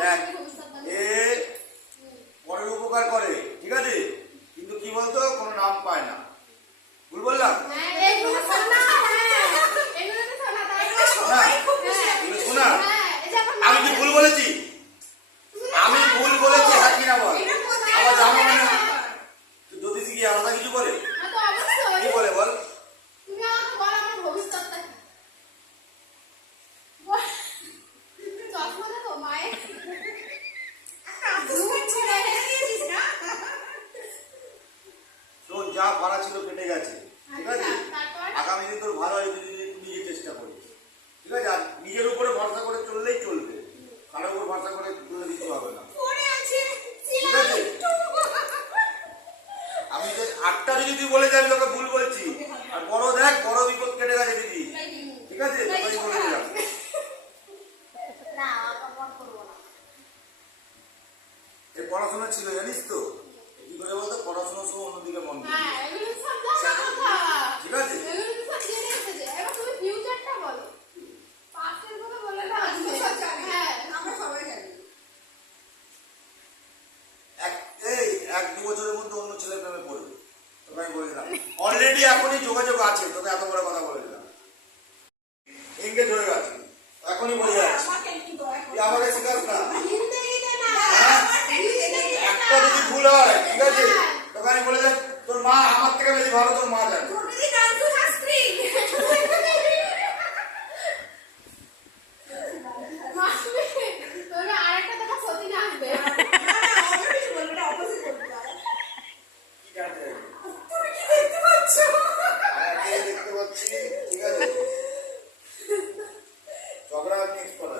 দেখ এ পরের উপকার করে, ঠিক আছে, কিন্তু কি বলতো কোনো নাম পায় না। ভুল বললাম? শোনা, আমি কি ভুল বলেছি? আমি ভুল বলেছি, হাত কিনা বল। আবার জানো মানে জ্যোতিষী কি আলাদা কিছু বলে? কি বলে বল? তোর যা ভাড়া ছিল কেটে গেছে, ঠিক আছে, আগামী দিন তোর ভালো হয় যদি নিজে চেষ্টা করিস, ঠিক আছে। আর নিজের উপরে ভরসা করে চললেই চলবে, কারোর উপর ভরসা করে চললে কিছু হবে না, ঠিক আছে। আমি যে 8টা যদি তুই বলে যাবি তোকে ভুল বলছি, আর বড় দেখ বড় বিপদ কেটে গেছে দিদি, ঠিক আছে, তোকে বলে দিলাম। এই পড়াশোনা ছিল জানিস তো, কি করে বলতো, পড়াশোনার সময় অন্যদিকে মন দিবি, ঠিক আছে। এই 1-2 বছরের মধ্যে অন্য ছেলে প্রেমে পড়বে, তোকে আমি বলে দিলাম। অলরেডি এখনই যোগাযোগ আছে, তোকে এত বড় কথা বলে দিলাম, এঙ্গেজ হয়ে গেছে, এখনই বলে যাচ্ছি। তুই আমাকে শিখাস না, একটা যদি ভুল হয়, ঠিক আছে, তোকে আমি বলে দেখ, তোর মা আমার থেকে বেশি ভালো তোর মা জানে। দেখতে পাচ্ছি, ঠিক আছে, ঝগড়া নেক্সট করা